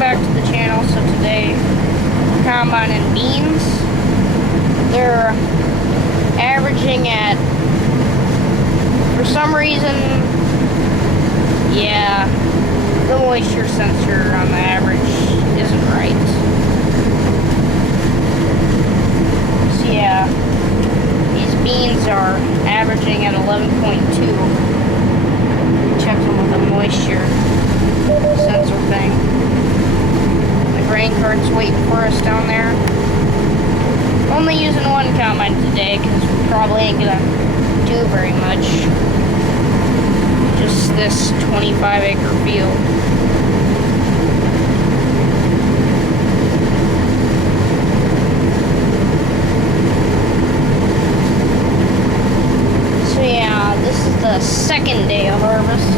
back to the channel. So today, combining beans. They're averaging at, for some reason, yeah, the moisture sensor on the average isn't right. So yeah, these beans are averaging at 11.2. Check them with a moisture sensor thing. The grain cart's waiting for us down there. Only using one combine today because we probably ain't gonna do very much. Just this 25-acre field. So yeah, this is the second day of harvest.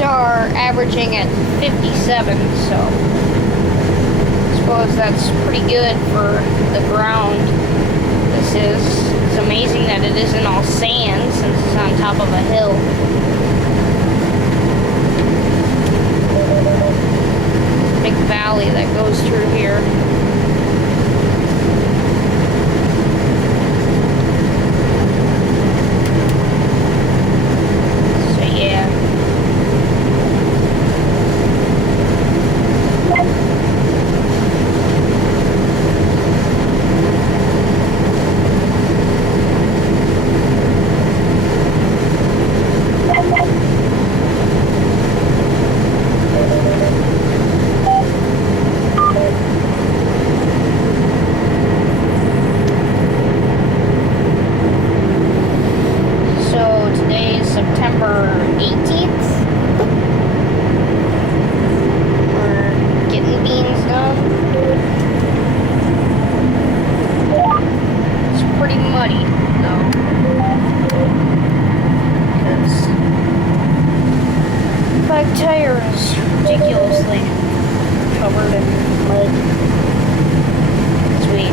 Are averaging at 57, so I suppose that's pretty good for the ground. This is. It's amazing that it isn't all sand since it's on top of a hill. Big valley that goes through here. September 18th. We're getting beans done. It's pretty muddy though, because my tire is ridiculously covered in mud. So we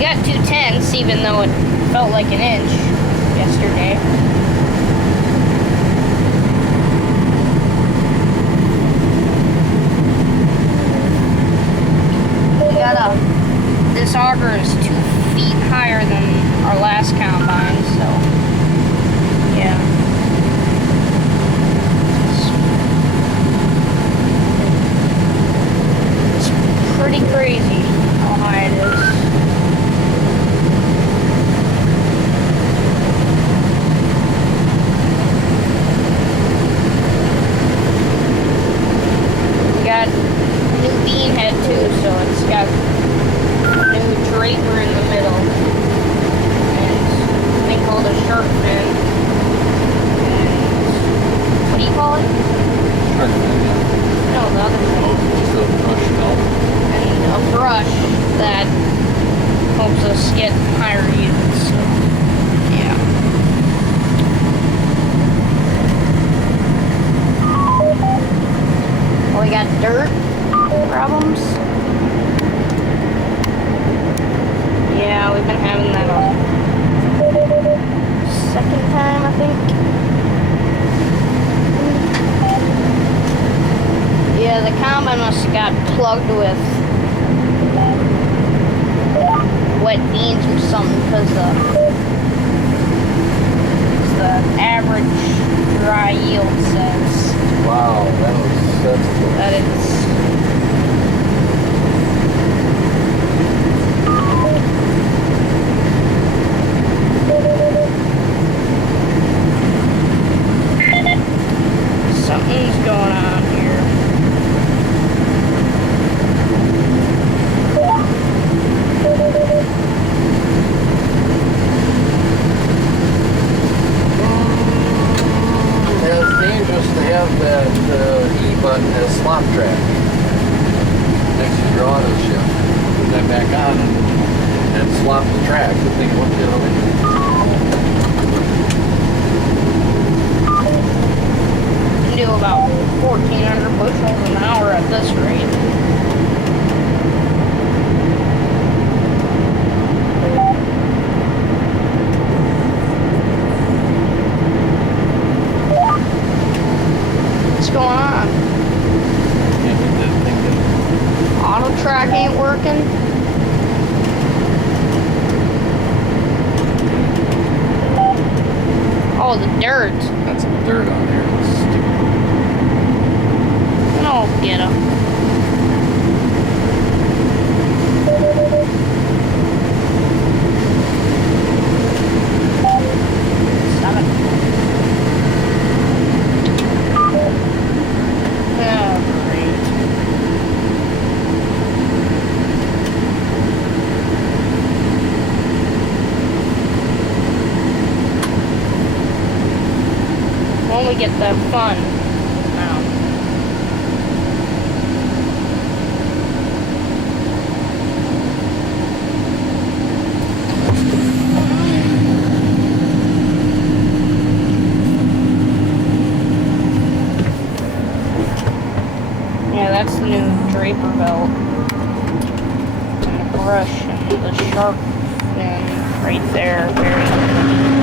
got 2/10 even though it felt like an inch yesterday. This auger is 2 feet higher than our last combine, so yeah. It's pretty crazy how high it is. We got new bean head too, so it's got new draper in the middle and something called a shark fin, and what do you call it? Shark fin, yeah. No, the other thing. Oh, just a brush belt. And a brush that helps us get higher yields, so yeah. Well, we got dirt problems. Yeah, we've been having that on second time, I think. Yeah, the combine must have got plugged with wet beans or something, because the average dry yield says Wow, that was sensible. that it's something's going on here. It's dangerous to have that E button as slot track next to your auto shift. Put that back on and swap the track. The thing won't get away. Do about 1,400 bushels an hour at this rate. track ain't working. Oh, the dirt. Got some dirt on there. It's stupid. And I'll get him. Seven. Oh, great. When we get the fun. Now. Yeah, that's the new Draper belt. And the brush and the sharp fin right there. Very